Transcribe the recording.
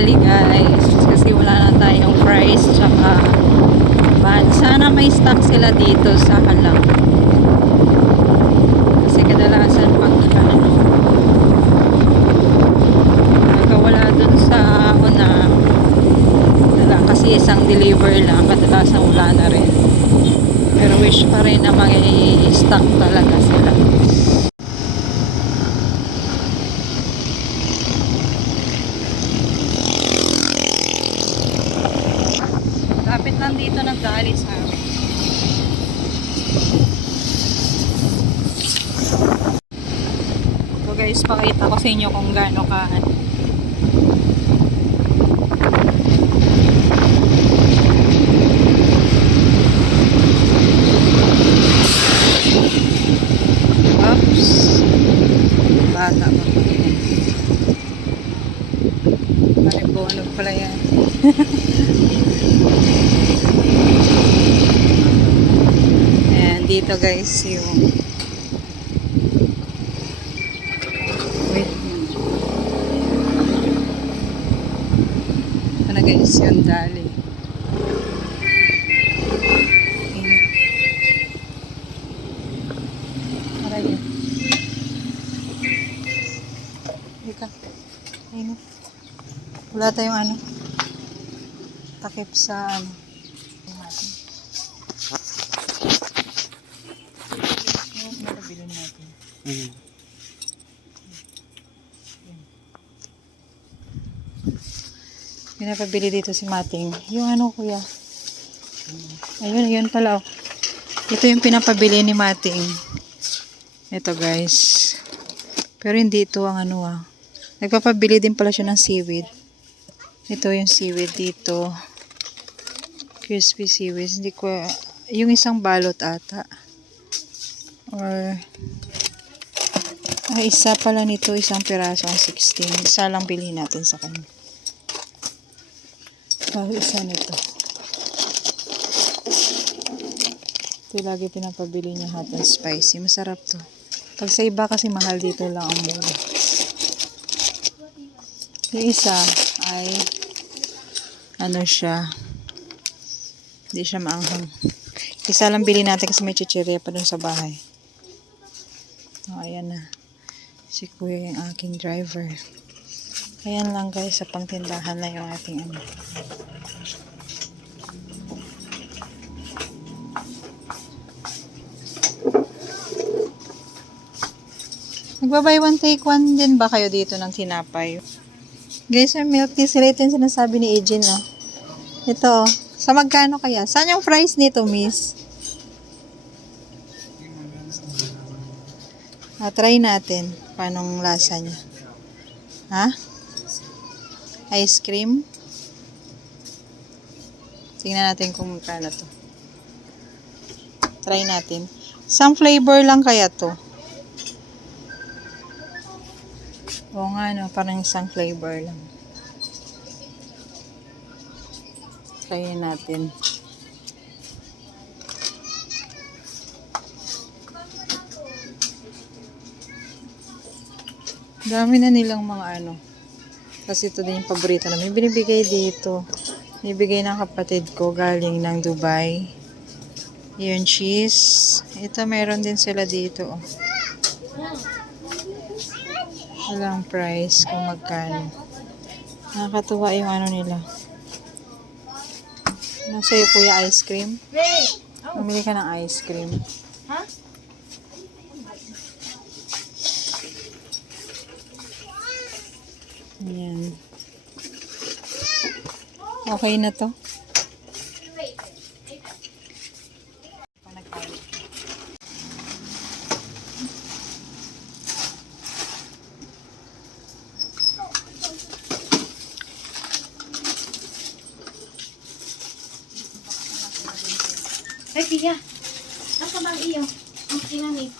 dali guys kasi wala na tayong fries tsaka bun. Sana may stock sila dito sa halang kasi kadalasan pag wala dun sa una wala kasi isang deliver lang kadalasan wala na rin pero wish pa rin na may stock talaga sila. Lapit lang dito nagdali sa amin. So guys, pakita ko sa inyo kung gaano ka oops bata pa maribonog pala yan. Ayan, dito guys yung wait ito na guys yung dali. Aray ika ayun wala tayong ano takip sa ano nabili natin. Pinapabili dito si Mating yung ano kuya ayun pala oh. Ito yung pinapabili ni Mating ito guys pero hindi ito ang ano nagpapabili din pala siya ng seaweed. Ito yung seaweed dito crispy seaweed hindi ko yung isang balot ata or isa pala nito isang piraso ang 16 isa lang bilhin natin sa kanya isa nito ito lagi pinapabili niya hot and spicy masarap to pag sa iba kasi mahal dito lang ang mura yung isa ay ano siya hindi siya maanghang isa lang bilhin natin kasi may chichirya pa dun sa bahay. Ayan na si kuya yung aking driver. Ayan lang guys sa pangtindahan na yung ating ano. Nagbabay one take one din ba kayo dito ng tinapay? Guys, may milk tea sila ito yung sinasabi ni Eugene no? Ito sa magkano kaya? Saan yung fries nito miss? Try natin. Paanong lasa niya? Ha? Ice cream? Tingnan natin kung magkano to. Try natin. Some flavor lang kaya to? Oo nga no, parang isang flavor lang. Try natin. Dami na nilang mga ano. Kasi ito din yung paborito namin. Binibigay dito. Binibigay ng kapatid ko galing ng Dubai. Yung cheese. Ito meron din sila dito. Oh. Walang price kung magkano. Nakakatuwa yung ano nila. Ano sa'yo kuya ice cream? Bumili ka ng ice cream. Ha? Ayan. Okay na to. Ay, Tia. Nasa bang iyo? Ang sinamig.